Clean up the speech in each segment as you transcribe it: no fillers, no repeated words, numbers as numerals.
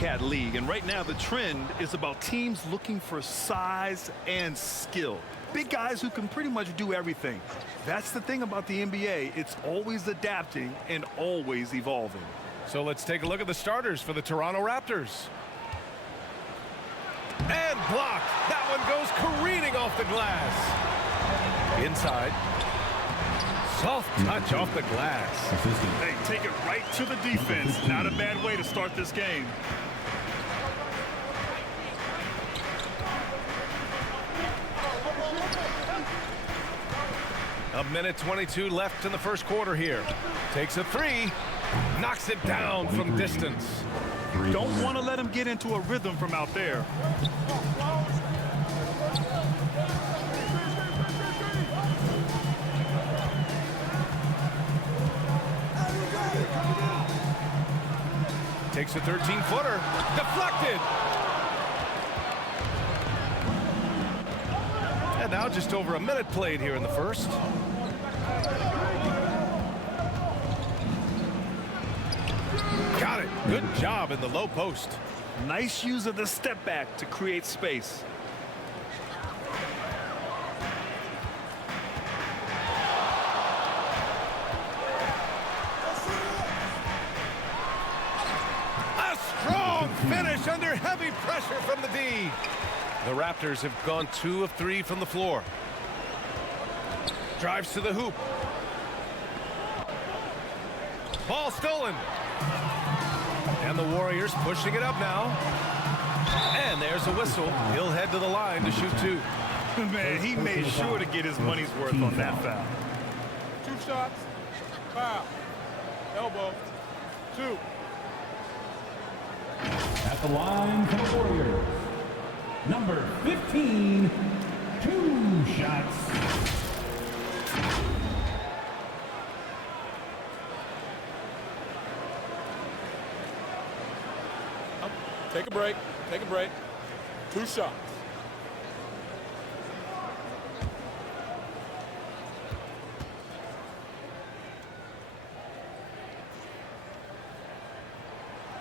copycat league, and right now the trend is about teams looking for size and skill. Big guys who can pretty much do everything. That's the thing about the NBA. It's always adapting and always evolving. So let's take a look at the starters for the Toronto Raptors. And blocked. That one goes careening off the glass. Inside. Soft touch off the glass. Hey, take it right to the defense. Not a bad way to start this game. A minute 22 left in the first quarter here. Takes a three. Knocks it down from distance. Don't want to let him get into a rhythm from out there. Takes a 13-footer. Deflected. And now just over a minute played here in the first. Got it. Good job in the low post. Nice use of the step back to create space. A strong finish under heavy pressure from the D. The Raptors have gone 2 of 3 from the floor. Drives to the hoop. Ball stolen. And the Warriors pushing it up now. And there's a whistle. He'll head to the line to shoot 2. Man, he made sure to get his money's worth on that foul. 2 shots. Foul. Elbow. 2. At the line for the Warriors, number 15, 2 shots. Take a break. Take a break. 2 shots.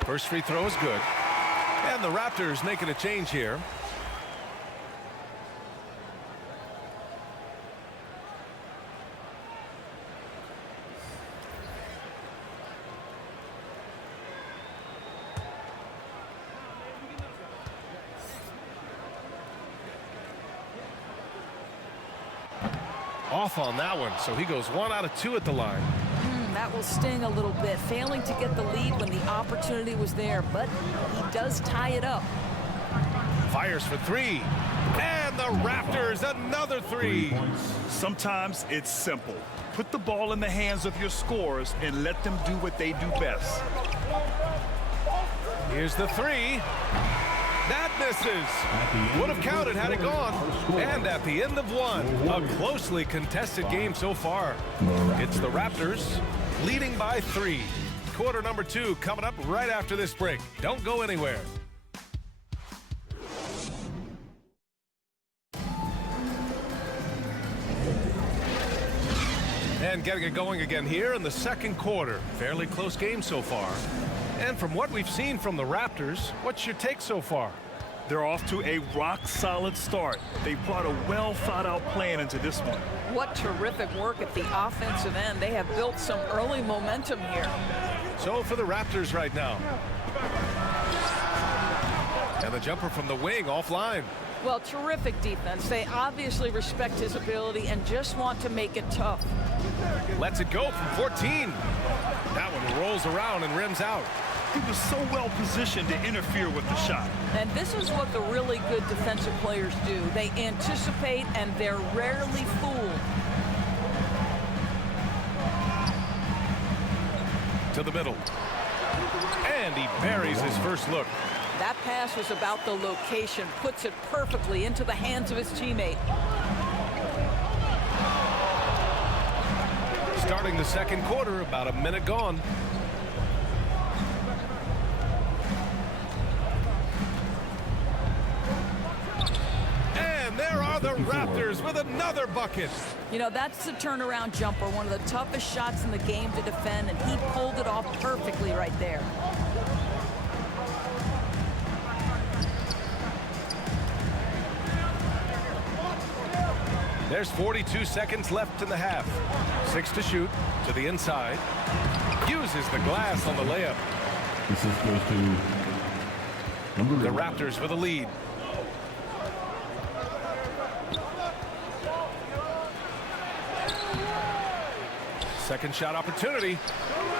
First free throw is good. And the Raptors making a change here. Off on that one, so he goes 1 out of 2 at the line. That will sting a little bit, failing to get the lead when the opportunity was there, but he does tie it up. Fires for 3. And the Raptors, another 3. Sometimes it's simple. Put the ball in the hands of your scorers and let them do what they do best. Here's the 3. That misses. Would have counted had it gone. And at the end of 1, a closely contested game so far. It's the Raptors leading by 3. Quarter number 2 coming up right after this break. Don't go anywhere. And getting it going again here in the second quarter. Fairly close game so far. And from what we've seen from the Raptors, what's your take so far? They're off to a rock-solid start. They brought a well-thought-out plan into this one. What terrific work at the offensive end. They have built some early momentum here. So for the Raptors right now. And the jumper from the wing offline. Well, terrific defense. They obviously respect his ability and just want to make it tough. Lets it go from 14. That one rolls around and rims out. He was so well positioned to interfere with the shot. And this is what the really good defensive players do. They anticipate and they're rarely fooled. To the middle. And he buries his first look. That pass was about the location, puts it perfectly into the hands of his teammate. Starting the second quarter, about a minute gone. And there are the Raptors with another bucket. You know, that's the turnaround jumper, one of the toughest shots in the game to defend, and he pulled it off perfectly right there. There's 42 seconds left in the half. 6 to shoot, to the inside. Uses the glass on the layup. This is goes to number The Raptors with a lead. Second shot opportunity.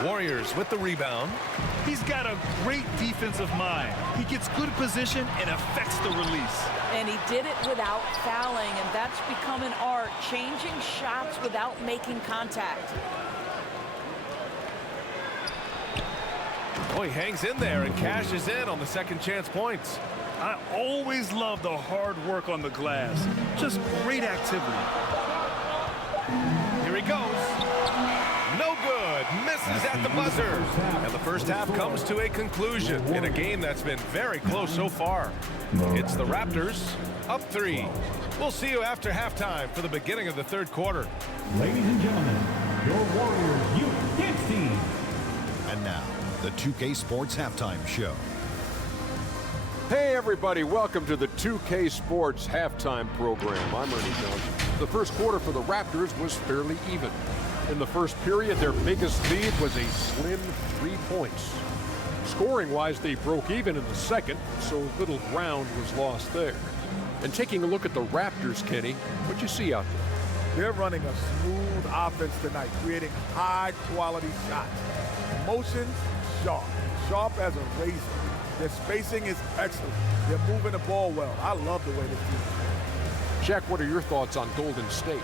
Warriors with the rebound. He's got a great defensive mind. He gets good position and affects the release. And he did it without fouling, and that's become an art, changing shots without making contact. Oh, he hangs in there and cashes in on the second chance points. I always love the hard work on the glass. Just great activity. Here he goes. No good. Misses at the buzzer. And the first half comes to a conclusion in a game that's been very close so far. It's the Raptors up 3. We'll see you after halftime for the beginning of the third quarter. Ladies and gentlemen, your Warriors Youth Kids team. And now, the 2K Sports Halftime Show. Hey everybody, welcome to the 2K Sports Halftime Program. I'm Ernie Johnson. The first quarter for the Raptors was fairly even. In the first period, their biggest lead was a slim 3 points. Scoring-wise, they broke even in the second, so little ground was lost there. And taking a look at the Raptors, Kenny, what'd you see out there? They're running a smooth offense tonight, creating high-quality shots. Motion, sharp as a razor. Their spacing is excellent. They're moving the ball well. I love the way they do. Jack, what are your thoughts on Golden State?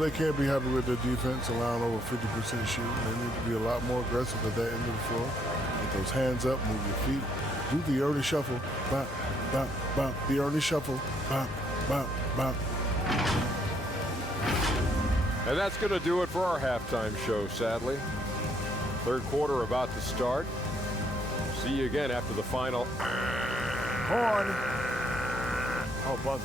They can't be happy with their defense, allowing over 50% shooting. They need to be a lot more aggressive at that end of the floor. Get those hands up, move your feet, do the early shuffle, bop, bop, bop, the early shuffle, bop, bop, bop. And that's going to do it for our halftime show, sadly. Third quarter about to start. See you again after the final. Horn. Oh, buzzer.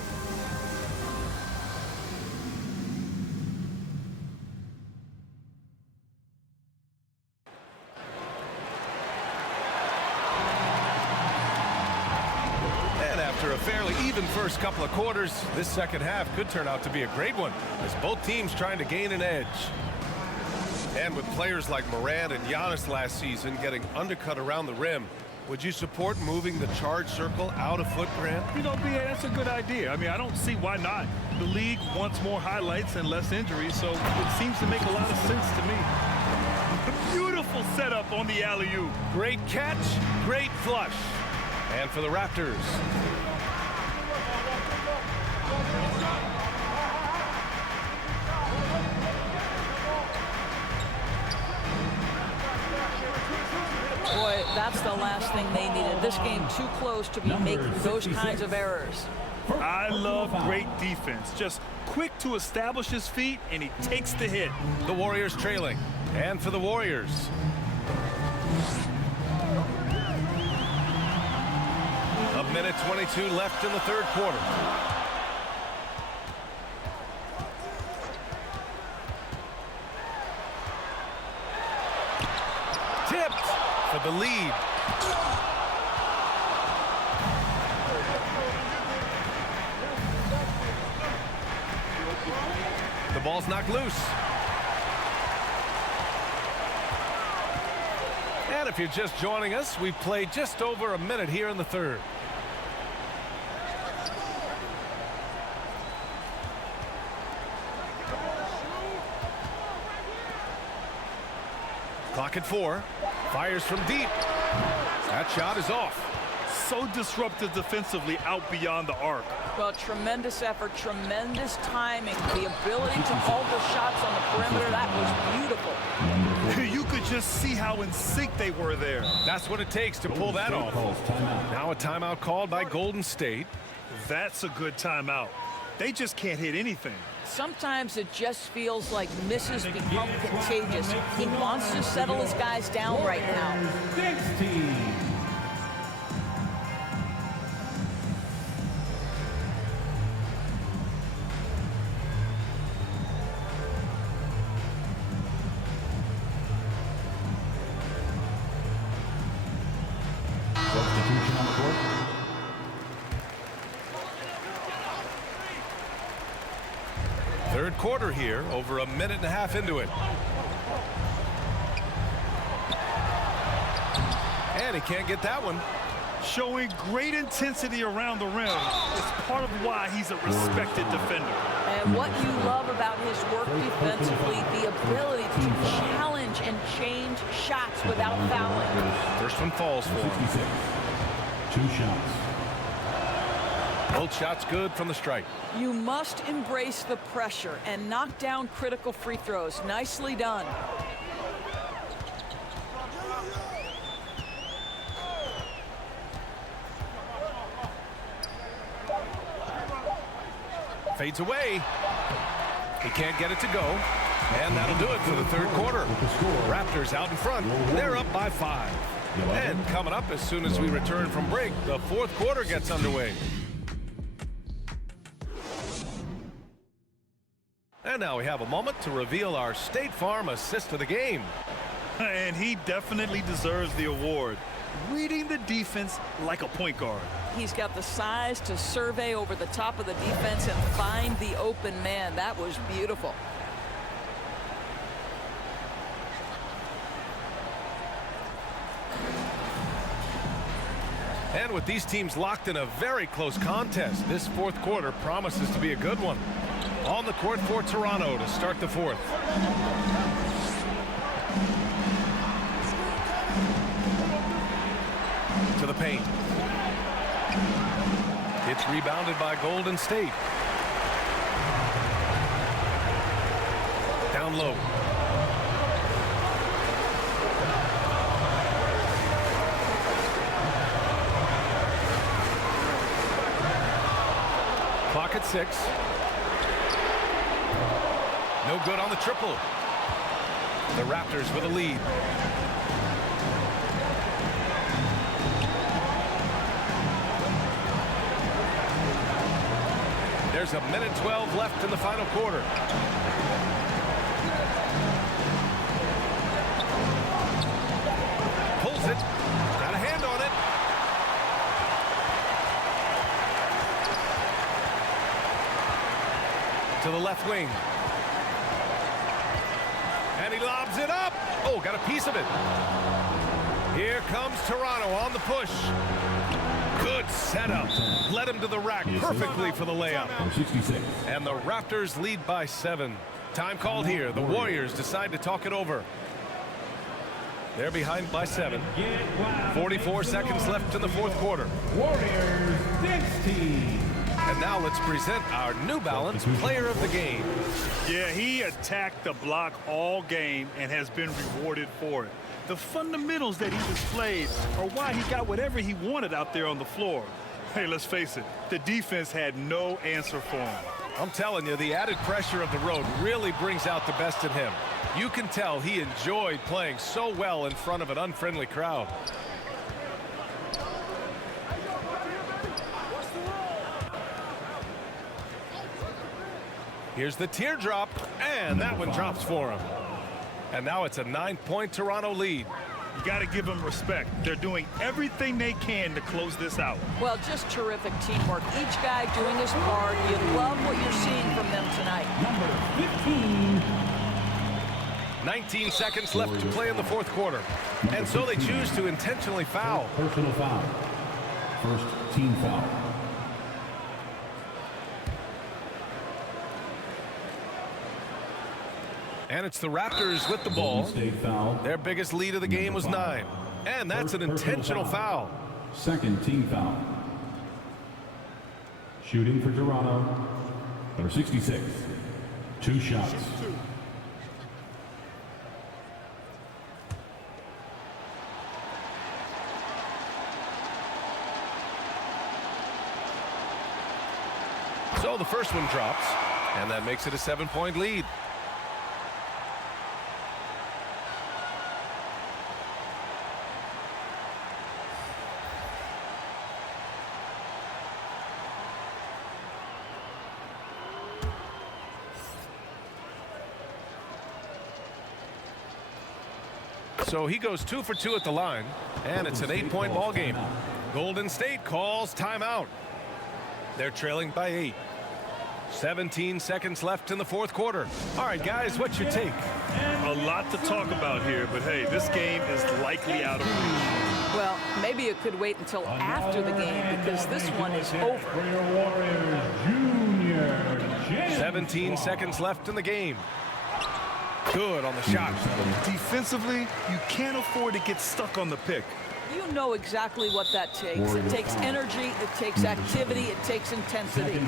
And after a fairly even first couple of quarters, this second half could turn out to be a great one as both teams trying to gain an edge. And with players like Morant and Giannis last season getting undercut around the rim, would you support moving the charge circle out of footprint? You know, BA, that's a good idea. I mean, I don't see why not. The league wants more highlights and less injuries, so it seems to make a lot of sense to me. Beautiful setup on the alley-oop. Great catch, great flush. And for the Raptors. Boy, that's the last thing they needed. This game too close to be making those kinds of errors. I love great defense. Just quick to establish his feet, and he takes the hit. The Warriors trailing. And for the Warriors. A minute 22 left in the third quarter. Tipped for the lead. The ball's knocked loose. And if you're just joining us, we've played just over a minute here in the third. Clock at 4. Fires from deep. That shot is off. So disruptive defensively out beyond the arc. Well, tremendous effort, tremendous timing. The ability to alter shots on the perimeter, that was beautiful. You could just see how in sync they were there. That's what it takes to pull that off. Now a timeout called by Golden State. That's a good timeout. They just can't hit anything. Sometimes it just feels like misses become contagious. He wants to settle his guys down right now. 16. Substitution on the court. Third quarter here, over a minute and a half into it. And he can't get that one. Showing great intensity around the rim is part of why he's a respected defender. And what you love about his work defensively, the ability to challenge and change shots without fouling. First one falls for him. 2 shots. Both shots good from the strike. You must embrace the pressure and knock down critical free throws. Nicely done. Fades away. He can't get it to go. And that'll do it for the third quarter. Raptors out in front. They're up by 5. And coming up as soon as we return from break, the fourth quarter gets underway. And now we have a moment to reveal our State Farm assist of the game. And he definitely deserves the award. Reading the defense like a point guard. He's got the size to survey over the top of the defense and find the open man. That was beautiful. And with these teams locked in a very close contest, this fourth quarter promises to be a good one. On the court for Toronto to start the fourth. To the paint. It's rebounded by Golden State. Down low. Clock at 6. No good on the triple. The Raptors with a lead. There's a minute 12 left in the final quarter. Pulls it. Got a hand on it. To the left wing. And he lobs it up. Oh, got a piece of it. Here comes Toronto on the push. Good setup. Led him to the rack perfectly for the layup. And the Raptors lead by 7. Time called here. The Warriors decide to talk it over. They're behind by 7. 44 seconds left in the fourth quarter. Warriors next team. And now let's present our New Balance player of the game. Yeah, he attacked the block all game and has been rewarded for it. The fundamentals that he displayed are why he got whatever he wanted out there on the floor. Hey, let's face it, the defense had no answer for him. I'm telling you, the added pressure of the road really brings out the best in him. You can tell he enjoyed playing so well in front of an unfriendly crowd. Here's the teardrop, and that one drops for him. And now it's a 9-point Toronto lead. You got to give them respect. They're doing everything they can to close this out. Well, just terrific teamwork. Each guy doing his part. You love what you're seeing from them tonight. Number 15. 19 seconds left to play in the fourth quarter. And so they choose to intentionally foul. Personal foul. First team foul. And it's the Raptors with the ball. State foul. Their biggest lead of the game was 9. And that's an intentional foul. Second team foul. Shooting for Toronto. Number 66. 2 shots. So the first one drops. And that makes it a 7-point lead. So he goes 2 for 2 at the line, and it's an 8-point ball game. Golden State calls timeout. They're trailing by 8. 17 seconds left in the fourth quarter. All right, guys, what's your take? A lot to talk about here, but hey, this game is likely out of reach. Well, maybe it could wait until after the game because this one is over. For your Warriors, Junior. 17 seconds left in the game. Good on the shot. Defensively, you can't afford to get stuck on the pick. You know exactly what that takes. It takes energy, it takes activity, it takes intensity.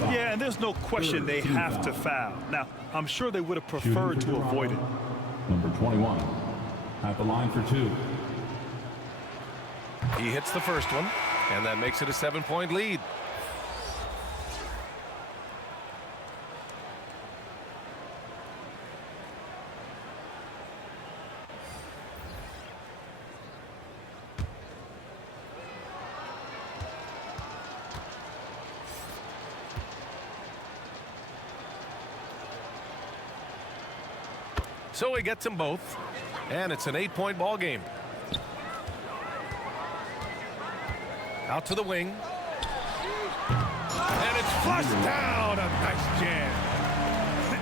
Yeah, and there's no question they have to foul. Now, I'm sure they would have preferred to avoid it. Number 21 at the line for 2. He hits the first one, and that makes it a 7-point lead. So he gets them both, and it's an 8-point ball game. Out to the wing. And it's flushed down. A nice jam.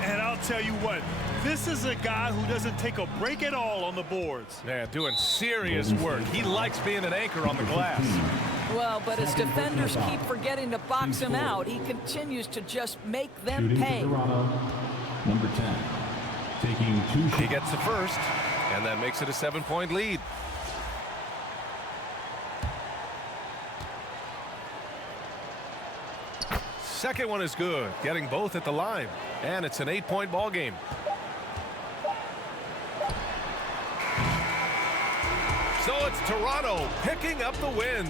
And I'll tell you what, this is a guy who doesn't take a break at all on the boards. Yeah, doing serious work. He likes being an anchor on the glass. Well, but as defenders keep forgetting to box him out, he continues to just make them pay. Number 10. Taking 2 shots. He gets the first, and that makes it a 7-point lead. Second one is good, getting both at the line, and it's an 8-point ball game. So it's Toronto picking up the win.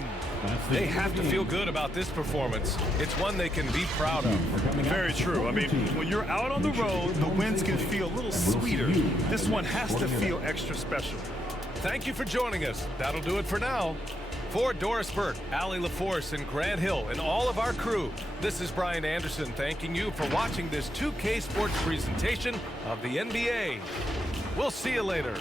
They have to feel good about this performance. It's one they can be proud of. Very true. I mean, when you're out on the road, the wins can feel a little sweeter. This one has to feel extra special. Thank you for joining us. That'll do it for now. For Doris Burke, Allie LaForce, and Grant Hill, and all of our crew, this is Brian Anderson thanking you for watching this 2K Sports presentation of the NBA. We'll see you later.